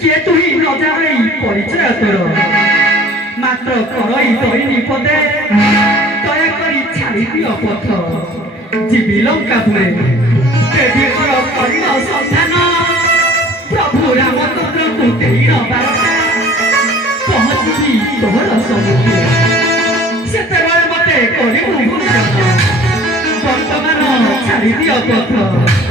କିଏ ତୁହି ନ ଜାଣି ପରିଚୟ ତୋର ମାତ୍ର କରଇ ଦଇନି ପଦେ ଦୟାକରି ଛାଡ଼ି ଦିଅ ପଥ ଯିବି ଲଙ୍କାପୁରେ ଦେବୀ କର କରିବ ସନ୍ଧାନ ପ୍ରଭୁ ରାମଚନ୍ଦ୍ରଙ୍କୁ ଦେଇର ବାର୍ତ୍ତା ପହଞ୍ଚିବି ତୋର ସବୁକୁ ସେତେବେଳେ ମତେ କରିବୁ ଭୋଜନ ବର୍ତ୍ତମାନ ଛାଡ଼ି ଦିଅ ପଥ।